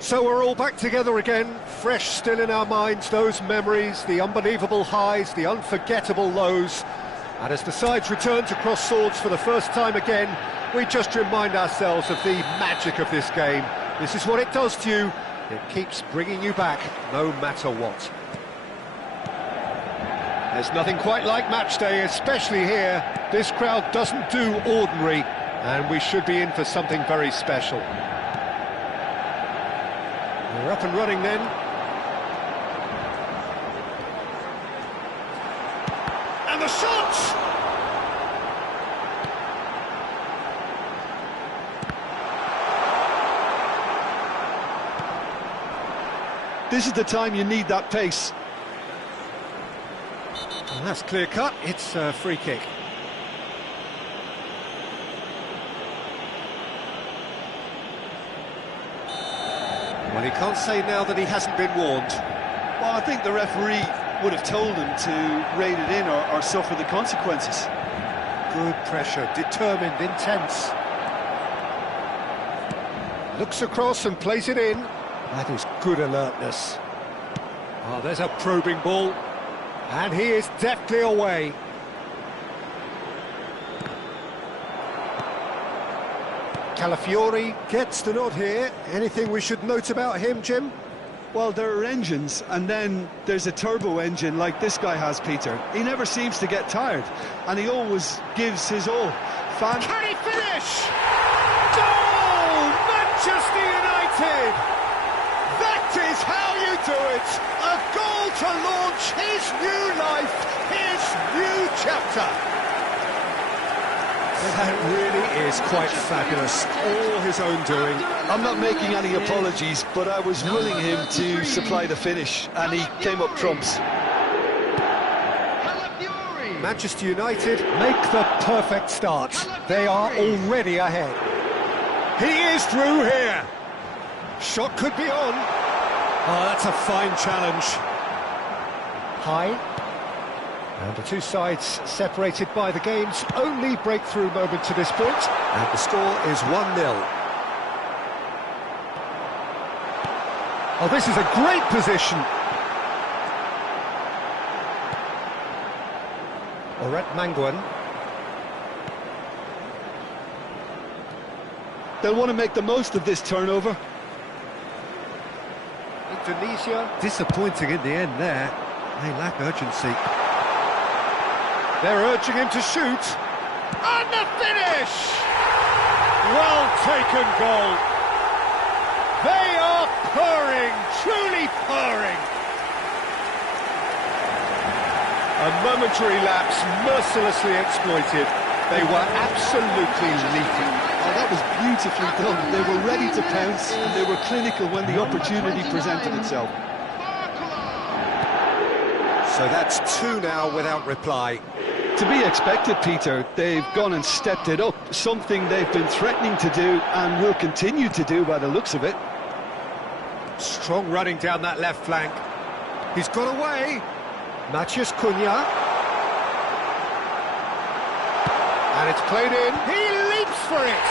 So we're all back together again, fresh still in our minds, those memories, the unbelievable highs, the unforgettable lows. And as the sides return to cross swords for the first time again, we just remind ourselves of the magic of this game. This is what it does to you. It keeps bringing you back, no matter what. There's nothing quite like match day, especially here. This crowd doesn't do ordinary, and we should be in for something very special. We're up and running then. And the shot! This is the time you need that pace. And that's clear cut, it's a free kick. Well, he can't say now that he hasn't been warned. Well, I think the referee would have told him to rein it in or suffer the consequences. Good pressure, determined, intense. Looks across and plays it in. That is good alertness. Oh, there's a probing ball. And he is deftly away. Calafiori gets the nod here. Anything we should note about him, Jim? Well, there are engines, and then there's a turbo engine like this guy has, Peter. He never seems to get tired, and he always gives his all. Can he finish? Goal! Manchester United! That is how you do it! A goal to launch his new life, his new chapter! That really is quite fabulous, all his own doing. I'm not making any apologies, but I was willing him to supply the finish, and he came up trumps. Manchester United make the perfect start. They are already ahead. He is through here. Shot could be on. Oh, that's a fine challenge. High. And the two sides separated by the game's only breakthrough moment to this point. And the score is 1-0. Oh, this is a great position. Oret Manguan. They'll want to make the most of this turnover. Indonesia disappointing in the end there. They lack urgency. They're urging him to shoot. And the finish! Well taken goal. They are purring, truly purring. A momentary lapse mercilessly exploited. They were absolutely leaking. Oh, that was beautifully done. They were ready to pounce, and they were clinical when the opportunity presented itself. So that's two now without reply. To be expected, Peter. They've gone and stepped it up, something they've been threatening to do and will continue to do by the looks of it. Strong running down that left flank. He's got away. Matheus Cunha. And it's played in. He leaps for it.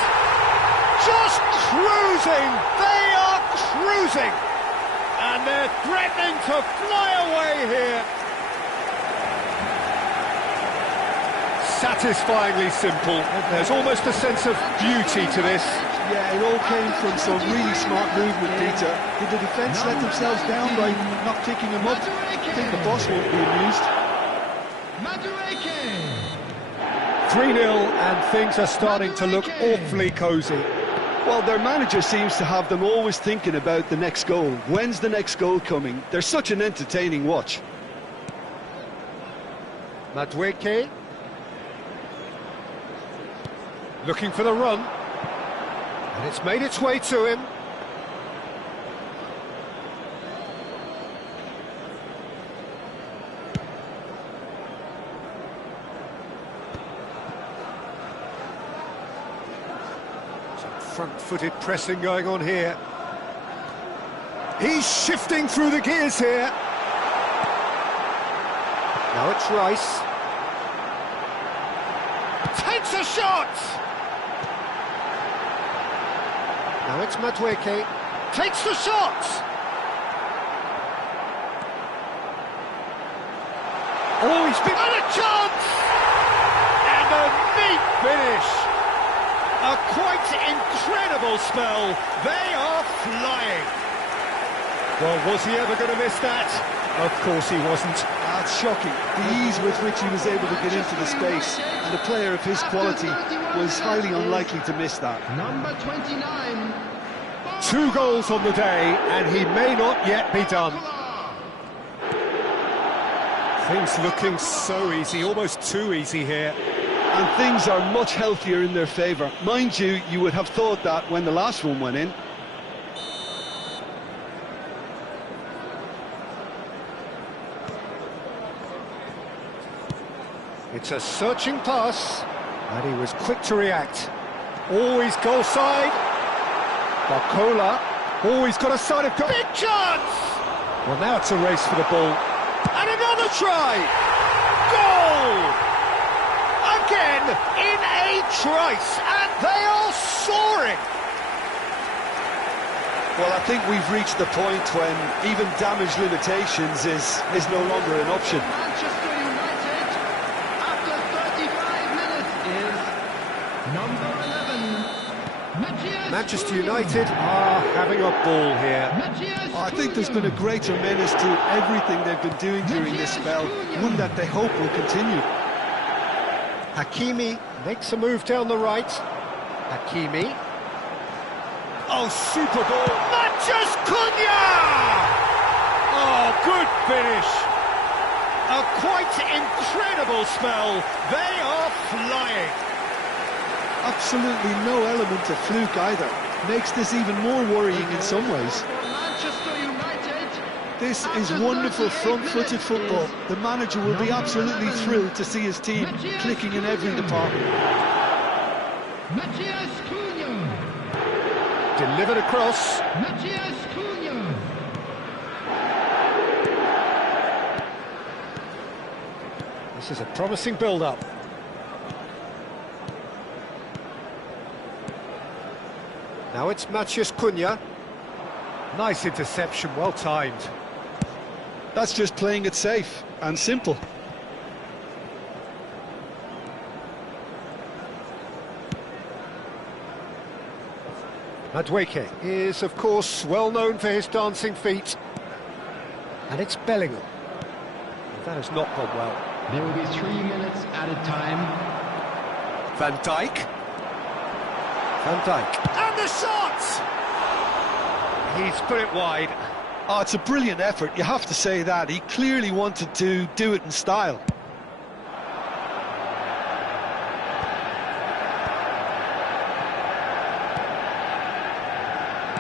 Just cruising. They are cruising. And they're threatening to fly away here. Satisfyingly simple. There's almost a sense of beauty to this. Yeah, it all came from some really smart movement, Peter. Did the defence let themselves down by not picking him up? I think the boss won't be amused. 3-0 and things are starting to look awfully cosy. Well, their manager seems to have them always thinking about the next goal. When's the next goal coming? They're such an entertaining watch. Madueke. Looking for the run. And it's made its way to him. front-footed pressing going on here. He's shifting through the gears here. Now it's Rice. Takes a shot! Now it's Madueke. Takes the shot! Oh, he's been... And a chance! And a neat finish! A quite incredible spell. They are flying. Well, was he ever going to miss that? Of course he wasn't. That's shocking. The ease with which he was able to get into the space, and a player of his quality was highly unlikely to miss that. Number 29. 2 goals on the day, and he may not yet be done. Things looking so easy, almost too easy here. And things are much healthier in their favour. Mind you, you would have thought that when the last one went in. It's a searching pass, and he was quick to react. Always goal side. Barcola, always got a side of goal. Big chance! Well, now it's a race for the ball. And another try! Goal! Again, in a trice, and they are soaring! Well, I think we've reached the point when even damage limitations is no longer an option. Manchester United, after 35 minutes, is number 11. Manchester United are having a ball here. I think there's been a great menace to everything they've been doing during this spell, one that they hope will continue. Hakimi makes a move down the right. Hakimi. Oh, super goal. Matches Cunha! Oh, good finish. A quite incredible spell. They are flying. Absolutely no element of fluke either. Makes this even more worrying in some ways. Manchester United. This is wonderful front-footed football. The manager will be absolutely thrilled to see his team clicking in every department. Matthias Cunha. Delivered across. Matthias Cunha. This is a promising build-up. Now it's Matthias Cunha. Nice interception, well timed. That's just playing it safe and simple. Madueke is, of course, well known for his dancing feet. And it's Bellingham. That has not gone well. There will be 3 minutes added time. Van Dijk. Van Dijk. And the shot! He's put it wide. Oh, it's a brilliant effort, you have to say that. He clearly wanted to do it in style.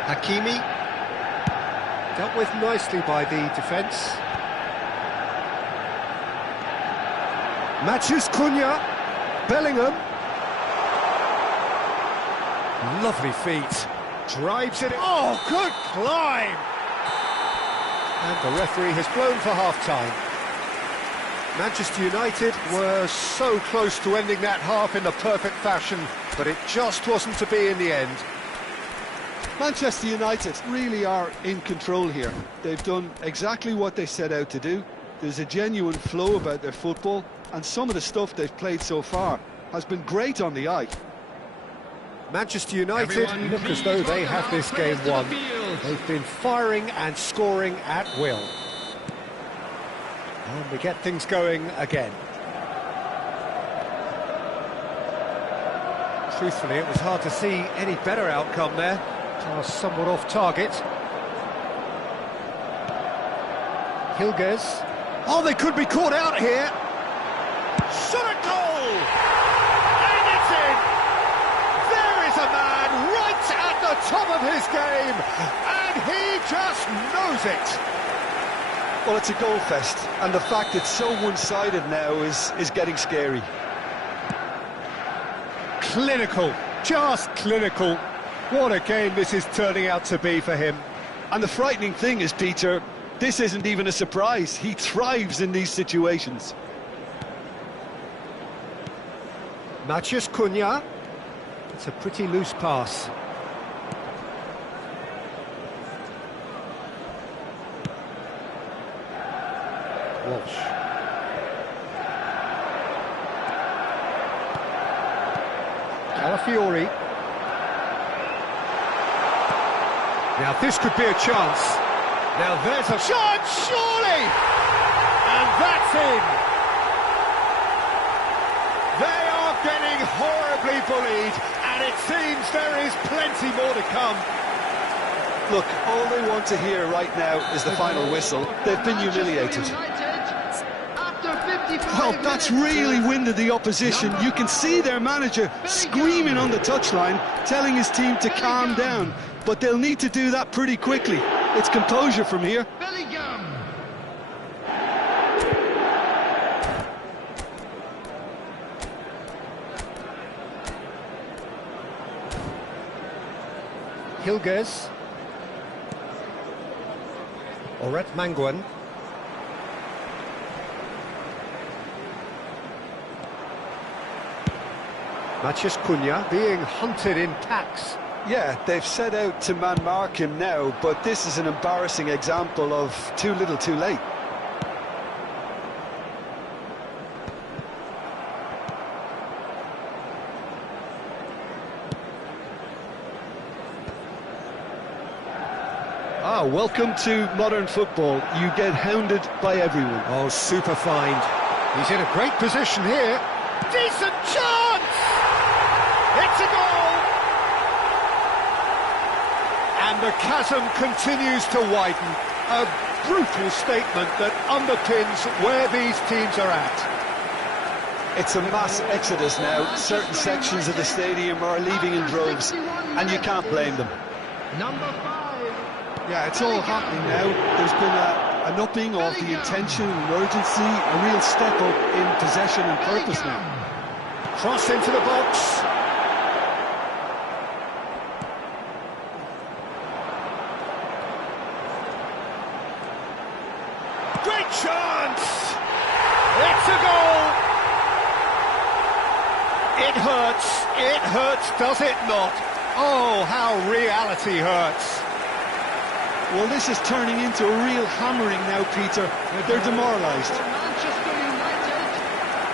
Hakimi. Dealt with nicely by the defence. Matches Cunha. Bellingham. Lovely feet. Drives it. Oh, good climb! And the referee has blown for half-time. Manchester United were so close to ending that half in the perfect fashion, but it just wasn't to be in the end. Manchester United really are in control here. They've done exactly what they set out to do. There's a genuine flow about their football, and some of the stuff they've played so far has been great on the eye. Manchester United look as though they have this game won. They've been firing and scoring at will. And we get things going again. Truthfully, it was hard to see any better outcome there. Pass somewhat off target. Hilgers. Oh, they could be caught out here. Shot at goal! And it's in! There is a man right at the top of his game, and he just knows it. Well, it's a goal fest, and the fact it's so one-sided now is getting scary. Clinical, just clinical. What a game this is turning out to be for him. And the frightening thing is, Peter, this isn't even a surprise. He thrives in these situations. Matheus Cunha. It's a pretty loose pass. Walsh. Calafiori. Now this could be a chance. Now there's a chance, surely! And that's in! They are getting horribly bullied, and it seems there is plenty more to come. Look, all they want to hear right now is the final whistle. They've been humiliated. Well, that's really winded the opposition. You can see their manager screaming on the touchline, telling his team to calm down. But they'll need to do that pretty quickly. It's composure from here. Hilgers. Oret Manguan. Matheus Cunha being hunted in packs. Yeah, they've set out to man-mark him now, but this is an embarrassing example of too little too late. Ah, welcome to modern football. You get hounded by everyone. Oh, super find. He's in a great position here. Decent chance! It's a goal! And the chasm continues to widen. A brutal statement that underpins where these teams are at. It's a mass exodus now. Certain sections of the stadium are leaving in droves, and you can't blame them. Number 5. Yeah, it's all happening now. There's been an upping of the intention and urgency, a real step up in possession and purpose now. Cross into the box. Great chance! It's a goal! It hurts, does it not? Oh, how reality hurts. Well, this is turning into a real hammering now, Peter. They're demoralised. Manchester United,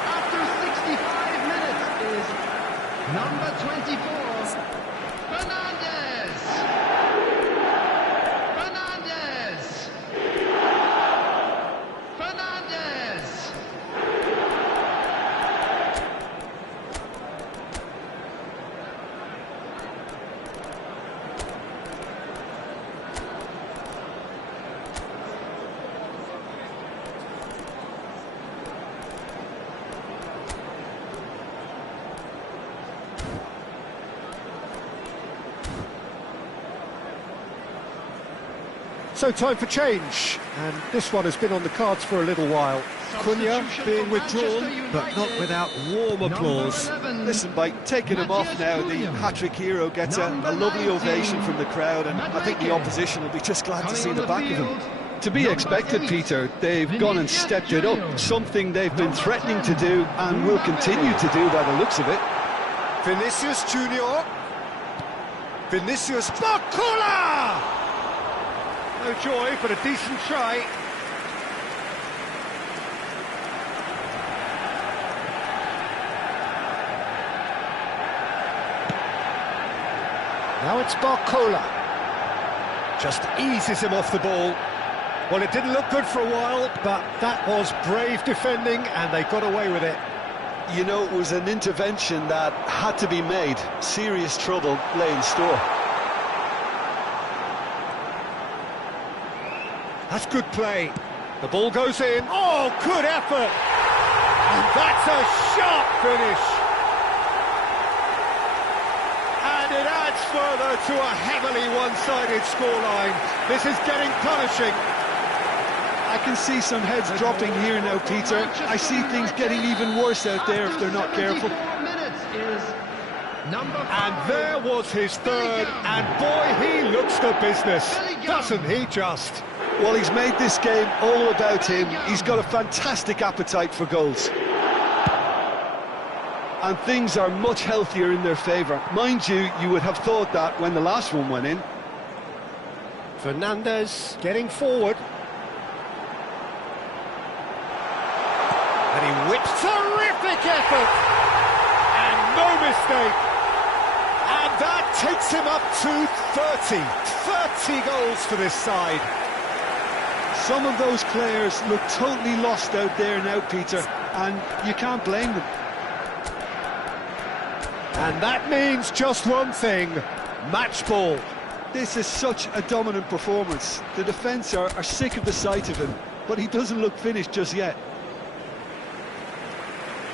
after 65 minutes, is number 24, Fernandes. Fernandes. Fernandes. So time for change, and this one has been on the cards for a little while. Cunha being withdrawn, but not without warm applause. Listen, by taking him off now, the hat-trick hero gets a lovely ovation from the crowd, and I think the opposition will be just glad to see the back of him. To be expected, Peter, they've gone and stepped it up, something they've been threatening to do and will continue to do by the looks of it. Vinicius Junior. Vinicius Bakula! No joy, but a decent try. Now it's Barcola. Just eases him off the ball. Well, it didn't look good for a while, but that was brave defending, and they got away with it. You know, it was an intervention that had to be made. Serious trouble lay in store. That's good play. The ball goes in. Oh, good effort! And that's a sharp finish. And it adds further to a heavily one-sided scoreline. This is getting punishing. I can see some heads dropping here now, Peter. I see things getting even worse out there if they're not careful. 74 minutes is Number 5. And there was his third, and boy, he looks the business, doesn't he just? Well, he's made this game all about him. He's got a fantastic appetite for goals. And things are much healthier in their favour. Mind you, you would have thought that when the last one went in. Fernandez getting forward. And he whips, terrific effort! And no mistake! And that takes him up to 30 goals for this side. Some of those players look totally lost out there now, Peter, and you can't blame them. And that means just one thing, match ball. This is such a dominant performance. The defence are sick of the sight of him, but he doesn't look finished just yet.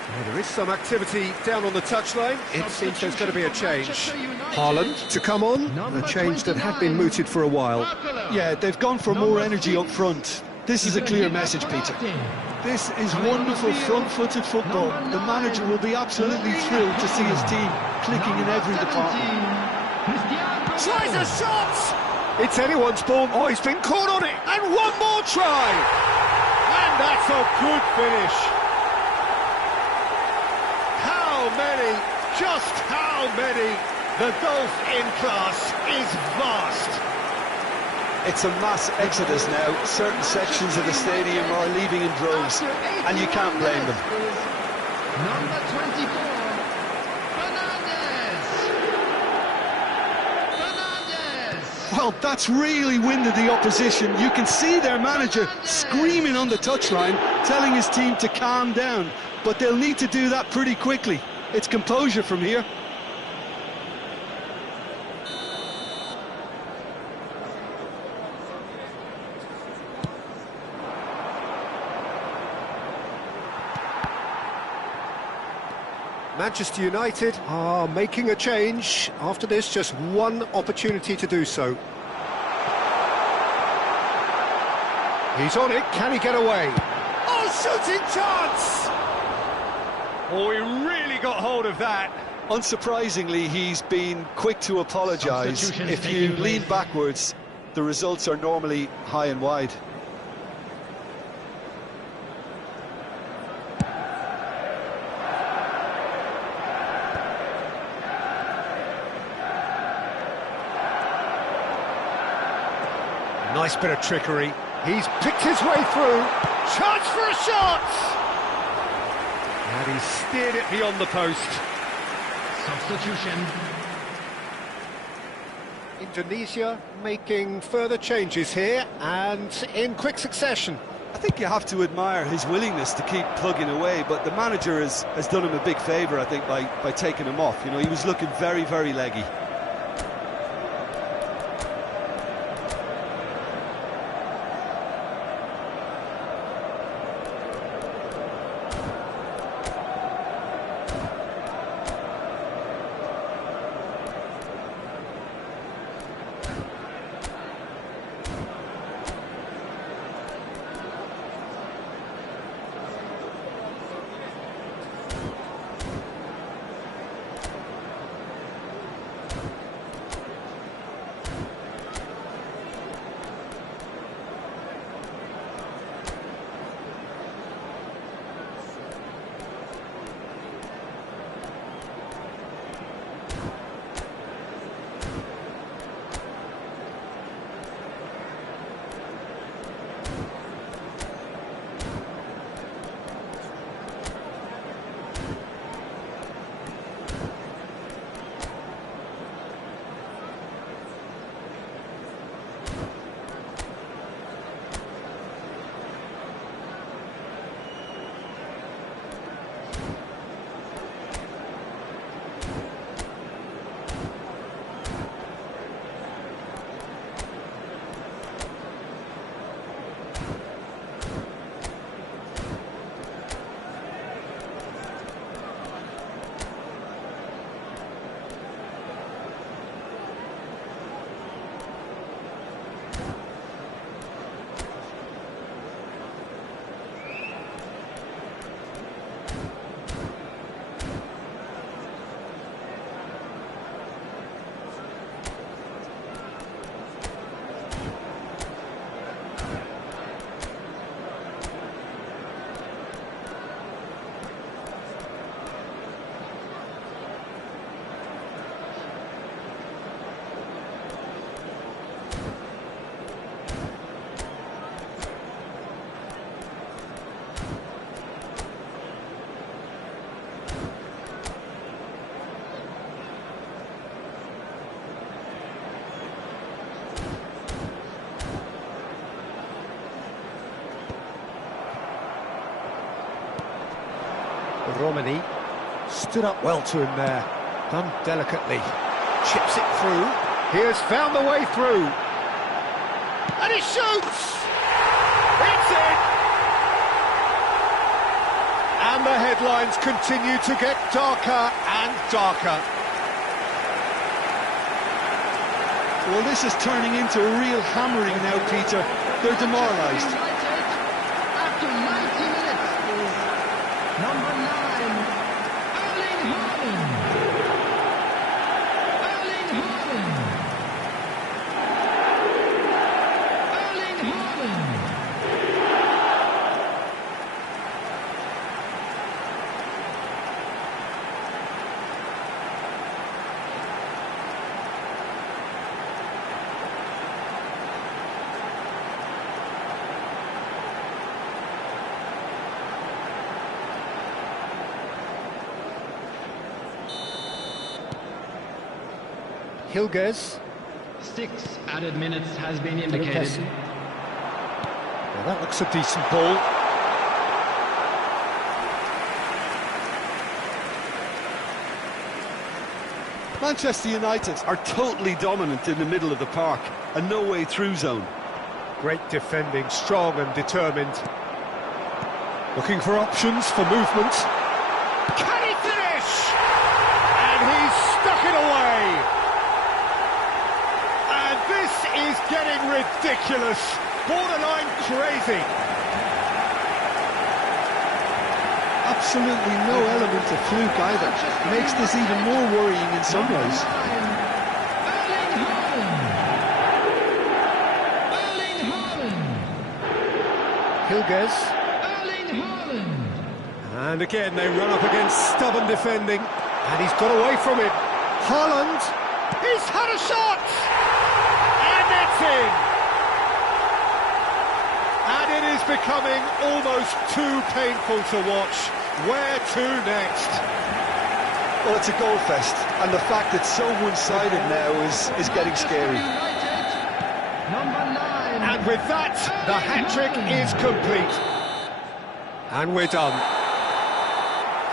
Well, there is some activity down on the touchline. It seems there's going to be a change. Haaland to come on, a change that had been mooted for a while. Yeah, they've gone for more energy up front. This is a clear message, Peter. This is wonderful front-footed football. The manager will be absolutely thrilled to see his team clicking in every department. Tries a shot! It's anyone's ball. Oh, he's been caught on it. And one more try! And that's a good finish. How many? Just how many? The golf in class is vast. It's a mass exodus now. Certain sections of the stadium are leaving in droves, and you can't blame them. Number 24, Fernandez. Well, that's really winded the opposition. You can see their manager screaming on the touchline, telling his team to calm down. But they'll need to do that pretty quickly. It's composure from here. Manchester United are making a change. After this, just one opportunity to do so. He's on it, can he get away? Oh, shooting chance! Oh, he really got hold of that. Unsurprisingly, he's been quick to apologise. If you lean backwards, the results are normally high and wide. Nice bit of trickery. He's picked his way through. Chance for a shot! And he steered it beyond the post. Substitution. Indonesia making further changes here, and in quick succession. I think you have to admire his willingness to keep plugging away, but the manager has done him a big favour, I think, by taking him off. You know, he was looking very, very leggy. Romani stood up well to him there, done delicately, chips it through, he has found the way through, and he shoots! It's in! And the headlines continue to get darker and darker. Well, this is turning into a real hammering now, Peter. They're demoralised. After 90 minutes is number 9, Erling Haaland. Erling Haaland. Erling Haaland. Hilgers. 6 added minutes has been indicated. Well, that looks a decent ball. Manchester United are totally dominant in the middle of the park, a no-way through zone. Great defending, strong and determined. Looking for options for movement. Can he finish? And he's stuck it away. And this is getting ridiculous, borderline crazy. Absolutely no element of fluke either. Makes this even more worrying in some ways. Erling Haaland. Erling Haaland. Hilgers. Erling Haaland. And again they run up against stubborn defending. And he's got away from it. Haaland. He's had a shot. And it's in. And it is becoming almost too painful to watch. Where to next? Well, it's a goal fest, and the fact it's so one-sided now is getting scary. Number 9. And with that, the hat-trick is complete. And we're done.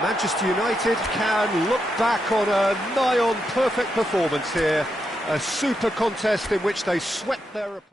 Manchester United can look back on a nigh-on perfect performance here. A super contest in which they swept their opponents.